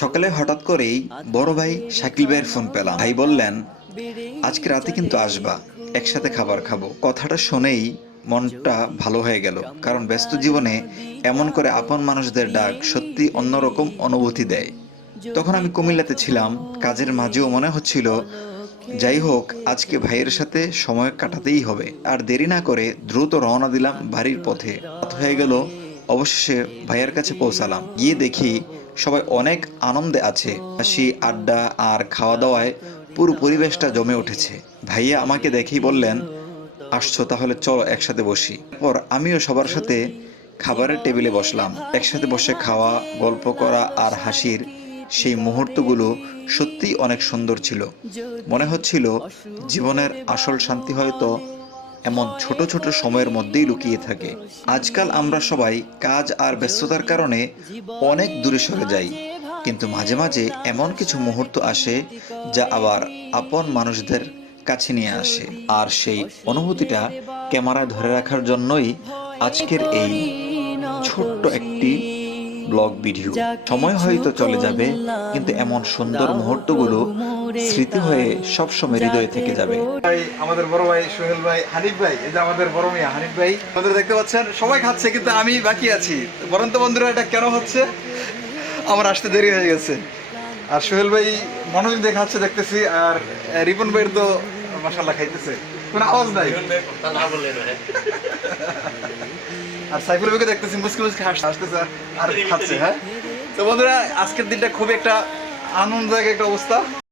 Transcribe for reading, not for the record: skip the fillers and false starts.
সকালে হঠাৎ করেই বড় ভাই শাকিল ভাইয়ের ফোন পেলাম। ভাই বললেন, আজকে রাতে কিন্তু আসবা, একসাথে খাবার খাবো। কথাটা শুনেই মনটা ভালো হয়ে গেল, কারণ ব্যস্ত জীবনে এমন করে আপন মানুষদের ডাক সত্যি অন্যরকম অনুভূতি দেয়। তখন আমি কুমিল্লাতে ছিলাম, কাজের মাঝেও মনে হচ্ছিল যাই হোক, আজকে ভাইয়ের সাথে সময় কাটাতেই হবে। আর দেরি না করে দ্রুত রওনা দিলাম বাড়ির পথে। রাত হয়ে গেল, অবশেষে ভাইয়ের কাছে পৌঁছালাম। গিয়ে দেখি সবাই অনেক আনন্দে আছে। হাসি, আড্ডা আর খাওয়া দাওয়ায় পুরো পরিবেশটা জমে উঠেছে। ভাইয়া আমাকে দেখেই বললেন, আসছো তাহলে চলো একসাথে বসি। এরপর আমিও সবার সাথে খাবারের টেবিলে বসলাম। একসাথে বসে খাওয়া, গল্প করা আর হাসির সেই মুহূর্তগুলো সত্যিই অনেক সুন্দর ছিল। মনে হচ্ছিল জীবনের আসল শান্তি হয়তো এমন ছোট ছোট সময়ের মধ্যেই লুকিয়ে থাকে। আজকাল আমরা সবাই কাজ আর ব্যস্ততার কারণে অনেক দূরে সরে যাই, কিন্তু মাঝে মাঝে এমন কিছু মুহূর্ত আসে যা আবার আপন মানুষদের কাছে নিয়ে আসে। আর সেই অনুভূতিটা ক্যামেরায় ধরে রাখার জন্যই আজকের এই ছোট্ট একটি ব্লগ ভিডিও। সময় হয়তো চলে যাবে, কিন্তু এমন সুন্দর মুহূর্তগুলো স্মৃতি হয়ে সবসময় হৃদয়ে থেকে যাবে। ভাই, আমাদের বড় ভাই সোহেল ভাই, হানিফ ভাই, এই যে আমাদের বড় মিয়া হানিফ ভাই, আমাদের দেখতে পাচ্ছেন সবাই খাচ্ছে, কিন্তু আমি বাকি আছি। বলেন তো বন্ধুরা, এটা কেন হচ্ছে? আমার আসতে দেরি হয়ে গেছে। আর সোহেল ভাই মনোযোগ দিয়ে খাচ্ছে দেখতেছি, আর রিপন ভাইয়ের তো মাশাআল্লাহ খাইতেছে, কোনো আওয়াজ নাই। আর সাইফুল ভাইকে দেখতেছি মুসকি মুসকি হাসতেছে আর খাচ্ছে। হ্যাঁ, তো বন্ধুরা, আজকের দিনটা খুবই একটা আনন্দদায়ক একটা অবস্থা।